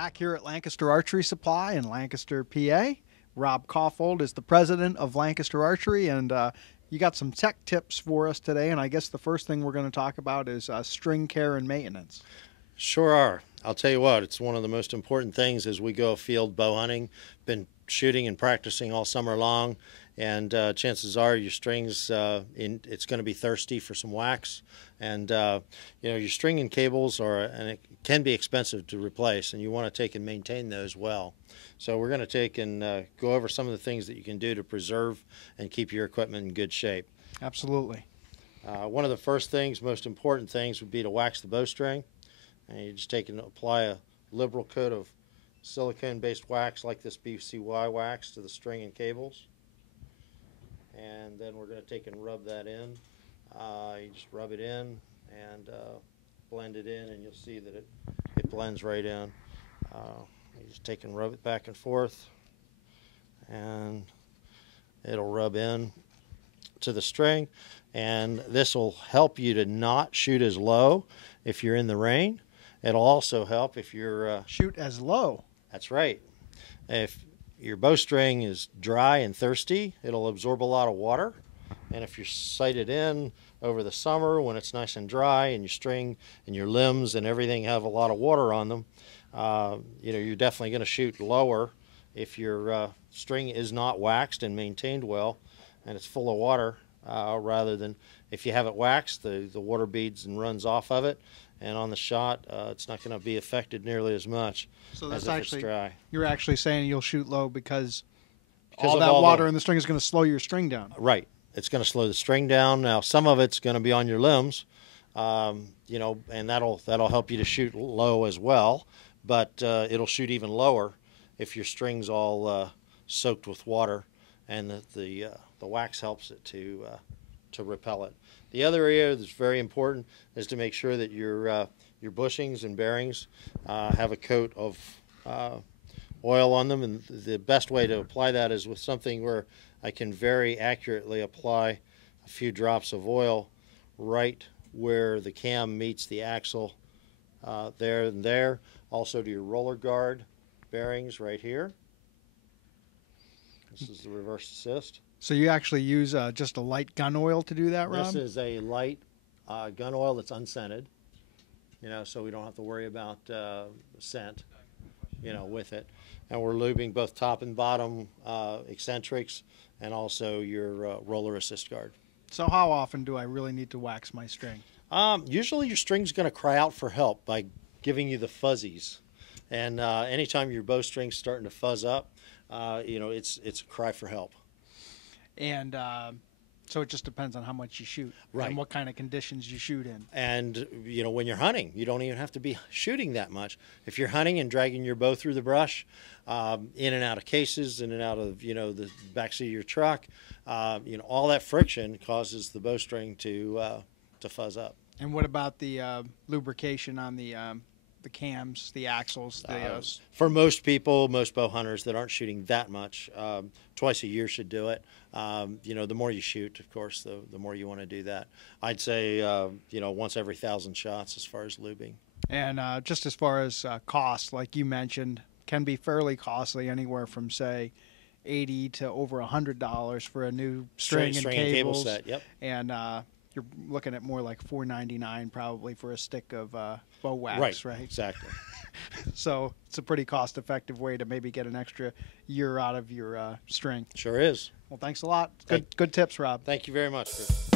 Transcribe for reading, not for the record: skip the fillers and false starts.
Back here at Lancaster Archery Supply in Lancaster, PA. Rob Kaufhold is the president of Lancaster Archery, and you got some tech tips for us today. And I guess the first thing we're going to talk about is string care and maintenance. Sure are. I'll tell you what, it's one of the most important things as we go field bow hunting. Been shooting and practicing all summer long, and chances are your strings, it's going to be thirsty for some wax. And your string and cables and it can be expensive to replace, and you want to take and maintain those well. So we're going to take and go over some of the things that you can do to preserve and keep your equipment in good shape. Absolutely. One of the first things, most important things, would be to wax the bowstring. And you just take and apply a liberal coat of silicone-based wax like this BCY wax to the string and cables. And then we're going to take and rub that in. You just rub it in and blend it in, and you'll see that it blends right in. You just take and rub it back and forth, and it'll rub in to the string. And this will help you to not shoot as low if you're in the rain. It'll also help if you're shoot as low. That's right. If your bowstring is dry and thirsty, it'll absorb a lot of water. And if you're sighted in over the summer when it's nice and dry, and your string and your limbs and everything have a lot of water on them, you're definitely going to shoot lower if your string is not waxed and maintained well, and it's full of water, rather than if you have it waxed, the water beads and runs off of it. And on the shot, it's not going to be affected nearly as much. So that's as if actually it's dry. You're actually saying you'll shoot low because all that water in the string is going to slow your string down. Right. It's going to slow the string down. Now, some of it's going to be on your limbs, and that'll help you to shoot low as well. But it'll shoot even lower if your string's all soaked with water, and the wax helps it to repel it. The other area that's very important is to make sure that your bushings and bearings have a coat of oil on them, and the best way to apply that is with something where I can very accurately apply a few drops of oil right where the cam meets the axle, there and there. Also to your roller guard bearings right here. This is the reverse assist. So you actually use just a light gun oil to do that, Rob? This is a light gun oil that's unscented, so we don't have to worry about scent, with it. And we're lubing both top and bottom eccentrics, and also your roller assist guard. So how often do I really need to wax my string? Usually your string's going to cry out for help by giving you the fuzzies. And anytime your bowstring's starting to fuzz up, it's a cry for help. And so it just depends on how much you shoot, right, and what kind of conditions you shoot in. And when you're hunting, you don't even have to be shooting that much. If you're hunting and dragging your bow through the brush, in and out of cases, in and out of the backseat of your truck, all that friction causes the bowstring to fuzz up. And what about the lubrication on the cams, the axles? For most people, most bow hunters that aren't shooting that much, twice a year should do it. The more you shoot, of course, the more you want to do that. I'd say, once every 1,000 shots as far as lubing. And just as far as cost, like you mentioned, can be fairly costly, anywhere from, say, $80 to over $100 for a new string and cable set. Yep. And you're looking at more like $4.99 probably for a stick of bow wax, right? Exactly. So it's a pretty cost-effective way to maybe get an extra year out of your string. Sure is. Well, thanks a lot. Good tips, Rob. Thank you very much, Chris.